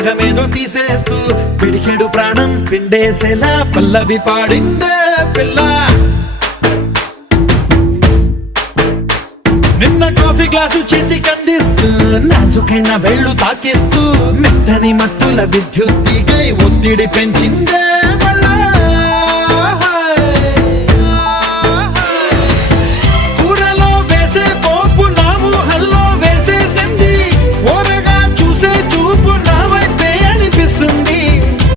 దాగమేదో తీసేస్తూ పిడికెడు ప్రాణం పిండేసేలా పల్లవి పాడిందే పిల్ల. నిన్న కాఫీ గ్లాసు చేతి కందిస్తూ నాజుకైన వేళ్ళు తాకేస్తూ మెత్తని మత్తుల విద్యుత్ తీగై ఒత్తిడి పెంచిందే